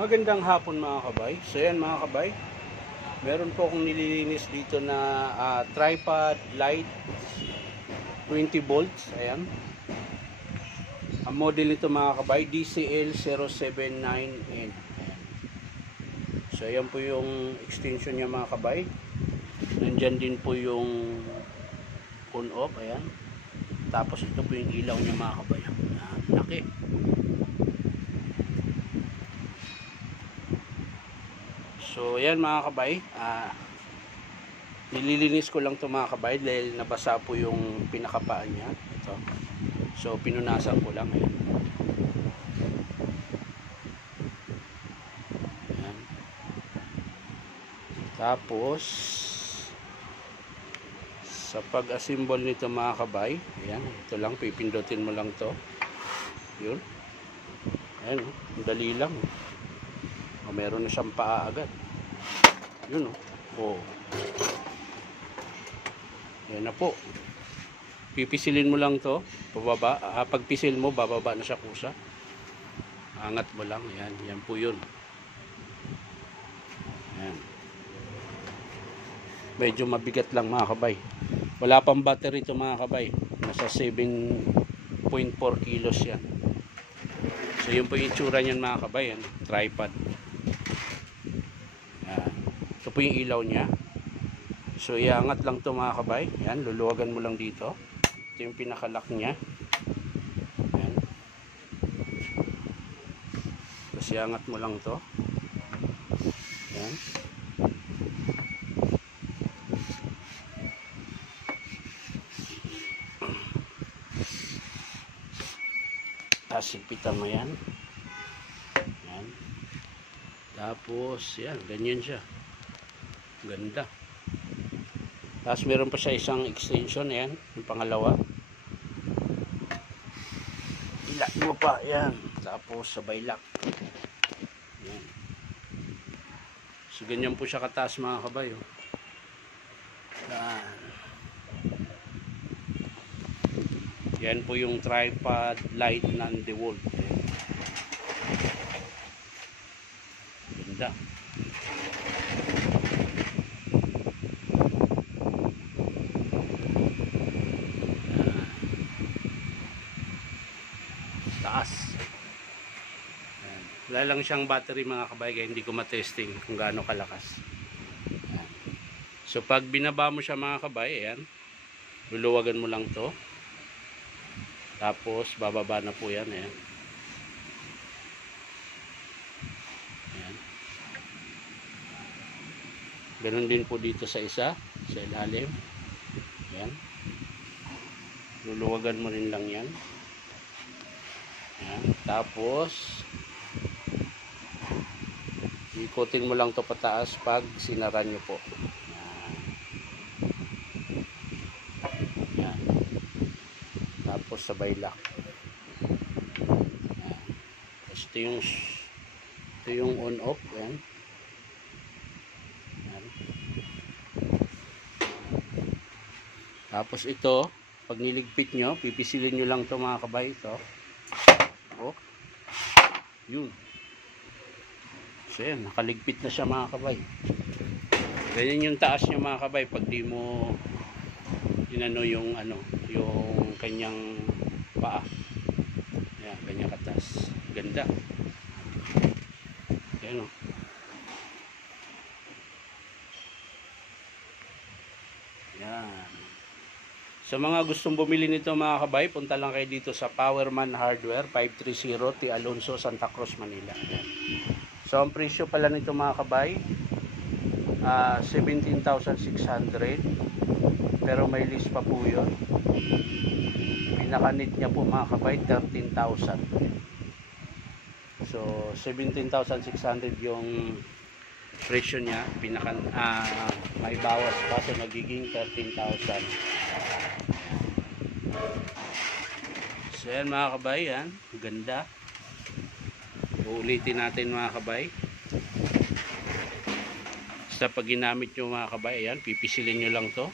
Magandang hapon mga kabay. So yan mga kabay, meron po akong nililinis dito na tripod light 20 volts. Ayan. Ang model nito mga kabay, DCL079N. So ayan po yung extension niya mga kabay. Nandyan din po yung on off. Ayan. Tapos ito po yung ilaw niya mga kabay. Laki. So yan mga kabay, nililinis ko lang ito mga kabay dahil nabasa po yung pinakapaan niya. Ito. So pinunasan ko lang. Ayan. Ayan. Tapos sa pag-assemble nito mga kabay, ayan, ito lang, pipindutin mo lang to. Yun. Ayan, dali lang. O, meron na siyang paa agad. Yun o. Yan na po. Pipisilin mo lang to, pababa. Pag pisil mo, bababa na siya kusa. Angat mo lang. Yan, yan po yun. Yan. Medyo mabigat lang mga kabay. Wala pang battery ito mga kabay. Nasa 7.4 kilos yan. So yun po yung itsura niyan mga kabay. Yan, tripod. Ito po yung ilaw niya. So iangat lang to mga kabay. Yan, luluwagan mo lang dito. Ito yung pinakalock niya. Yan. Tapos iangat mo lang to. Yan. Tapos ipitan mo yan. Yan. Tapos yan, ganyan siya. Ganda. Tapos meron pa siya isang extension. Yan, yung pangalawa. Ilak mo pa. Yan. Tapos sabay lock. Yan. So ganyan po siya kataas mga kabay. Oh. Yan. Yan po yung tripod light ng DeWalt. Ganda. Taas. Ayan. Wala lang siyang battery mga kabay, kaya hindi ko matesting kung gaano kalakas. Ayan. So pag binaba mo siya mga kabay, ayan, luluwagan mo lang to. Tapos bababa na po yan. Ayan. Ayan. Ganun din po dito sa isa, sa ilalim. Ayan. Luluwagan mo rin lang yan. Ayan. Tapos ikutin mo lang to pataas pag sinaran nyo po. Ayan. Ayan. Tapos sabay lock. Ayan. Tapos ito yung on off. Ayan. Ayan. Tapos ito, pag niligpit nyo, pipisilin nyo lang to mga kabay. Ito. Oh. Yun. So yan, nakaligpit na siya mga kabay. Ganyan yung taas niya mga kabay pag di mo inano yung yung kanyang paa. Yan, ganyan kataas. Ganda. Yan o. Yan. Sa mga gustong bumili nito mga kabay, punta lang kayo dito sa Powerman Hardware 530 T. Alonso, Santa Cruz, Manila. Ayan. So ang presyo pala nito mga kabay, 17,600, pero may list pa po yun. Pinakanit niya po mga kabay, 13,000. So 17,600 yung presyo niya, may bawas pa, so nagiging 13,000. So yan mga kabay, yan, ganda. Uulitin natin mga kabay. Sa pag ginamit nyo mga kabay, yan, pipisilin nyo lang to.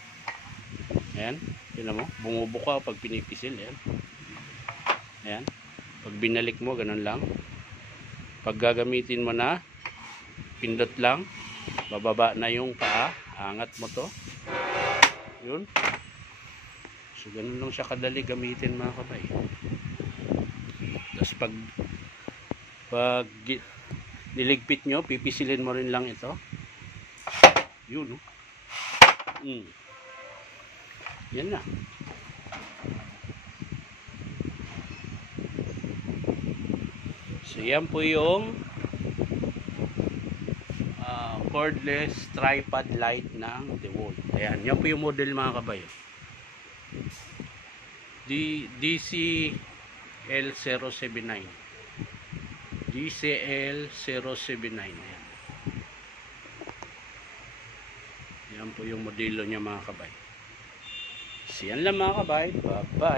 Ayan, yun mo, bumubuka pag pinipisil. Ayan. Ayan, pag binalik mo, ganun lang. Pag gagamitin mo na, pindot lang, bababa na yung paa, angat mo to. Yun. So ganun lang siya kadali gamitin mga kabay. Tapos pag niligpit nyo, pipisilin mo rin lang ito. Yun, no? Yan na. So yan po yung cordless tripod light ng DeWalt. Ayan, yan po yung model mga kabayo. DCL079. DCL079. Ayan. Yan po yung modelo niya mga kabay. So yan lang mga kabay. Bye bye.